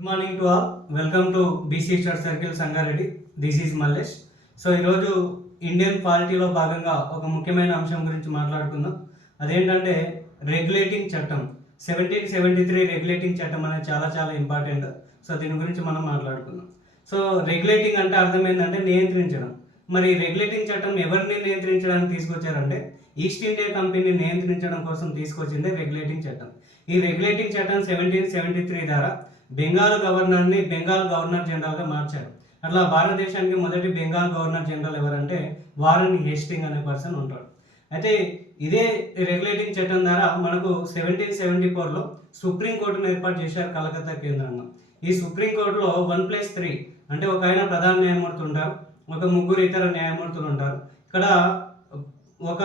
Good morning to all. Welcome to BC study circle Sangareddy. This is Mallesh. So ఈరోజు Indian పాలిటీలో భాగంగా ఒక ముఖ్యమైన అంశం గురించి మాట్లాడుకుందాం. అదేంటంటే రెగ్యులేటింగ్ చట్టం. 1773 రెగ్యులేటింగ్ చట్టం అనేది చాలా ఇంపార్టెంట్. సో దీని గురించి మనం మాట్లాడుకుందాం. సో రెగ్యులేటింగ్ అంటే అర్థం ఏంటంటే నియంత్రించడం. మరి రెగ్యులేటింగ్ చట్టం ఎవరిని నియంత్రించడానికి తీసుకొచ్చారంటే ఈస్ట్ ఇండియా కంపెనీని నియంత్రించడం కోసం తీసుకొచ్చింది రెగ్యులేటింగ్ చట్టం. ఈ రెగ్యులేటింగ్ చట్టం 1773 ద్వారా బెంగాల్ గవర్నర్ని బెంగాల్ గవర్నర్ జనరల్గా మార్చారు. అట్లా భారతదేశానికి మొదటి బెంగాల్ గవర్నర్ జనరల్ ఎవరంటే వారన్ హేస్టింగ్ అనే పర్సన్ ఉంటాడు. అయితే ఇదే రెగ్యులేటింగ్ చట్టం ద్వారా మనకు 1774లో సుప్రీంకోర్టును ఏర్పాటు చేశారు కలకత్తా కేంద్రంగా. ఈ సుప్రీంకోర్టులో 1+3 అంటే ఒక ఆయన ప్రధాన న్యాయమూర్తి ఉంటారు, ఒక ముగ్గురు ఇతర న్యాయమూర్తులు ఉంటారు. ఇక్కడ ఒక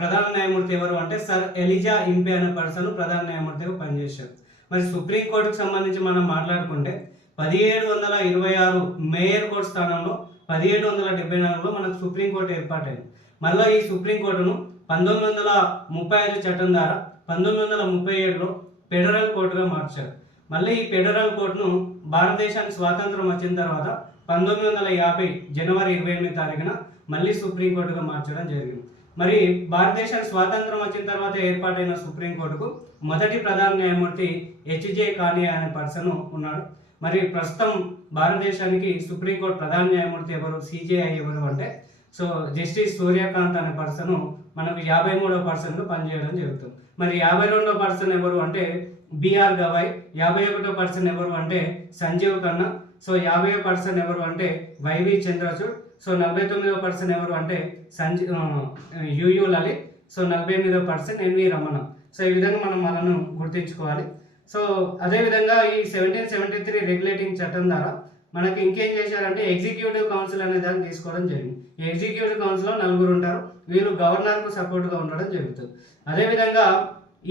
ప్రధాన న్యాయమూర్తి ఎవరు అంటే సర్ ఎలిజా ఇంపే అనే పర్సన్ ప్రధాన న్యాయమూర్తిగా పనిచేశారు. మరి సుప్రీంకోర్టుకు సంబంధించి మనం మాట్లాడుకుంటే 1726 మేయర్ కోర్టు స్థానంలో 1774లో మనకు సుప్రీంకోర్టు ఏర్పాటైంది. మళ్ళీ ఈ సుప్రీంకోర్టును 1935 చట్టం ద్వారా 1937లో ఫెడరల్ కోర్టుగా మార్చారు. మళ్ళీ ఈ ఫెడరల్ కోర్టును భారతదేశానికి స్వాతంత్రం వచ్చిన తర్వాత 1950 జనవరి 28 తారీఖున మళ్ళీ సుప్రీంకోర్టుగా మార్చడం జరిగింది. మరి భారతదేశానికి స్వాతంత్రం వచ్చిన తర్వాత ఏర్పాటైన సుప్రీంకోర్టుకు మొదటి ప్రధాన న్యాయమూర్తి హెచ్జే కానియా అనే పర్సన్ ఉన్నాడు. మరి ప్రస్తుతం భారతదేశానికి సుప్రీంకోర్టు ప్రధాన న్యాయమూర్తి ఎవరు, సిజేఐ ఎవరు అంటే సో జస్టిస్ సూర్యకాంత్ అనే పర్సన్ మనకు 53వ పర్సన్గా పనిచేయడం జరుగుతుంది. మరి 52వ పర్సన్ ఎవరు అంటే బిఆర్ గవాయ్, 51వ పర్సన్ ఎవరు అంటే సంజీవ్ ఖన్నా, సో 50వ పర్సన్ ఎవరు అంటే వైవి చంద్రచూడ్, సో 49వ పర్సన్ ఎవరు అంటే యుయు లలిత్, సో 48వ పర్సన్ ఎన్వి రమణ. సో ఈ విధంగా మనం వాళ్ళను గుర్తించుకోవాలి. సో అదేవిధంగా ఈ 1773 రెగ్యులేటింగ్ చట్టం ద్వారా మనకి ఇంకేం చేశారంటే ఎగ్జిక్యూటివ్ కౌన్సిల్ అనే దాన్ని తీసుకోవడం జరిగింది. ఈ ఎగ్జిక్యూటివ్ కౌన్సిల్లో 4 ఉంటారు. వీళ్ళు గవర్నర్కు సపోర్ట్గా ఉండడం జరుగుతుంది. అదేవిధంగా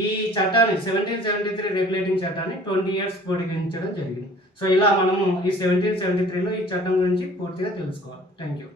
ఈ చట్టాన్ని 1773 రెగ్యులేటింగ్ చట్టాన్ని 20 years పొడిగించడం జరిగింది. సో ఇలా మనము ఈ 1773లో ఈ చట్టం గురించి పూర్తిగా తెలుసుకోవాలి. Thank you.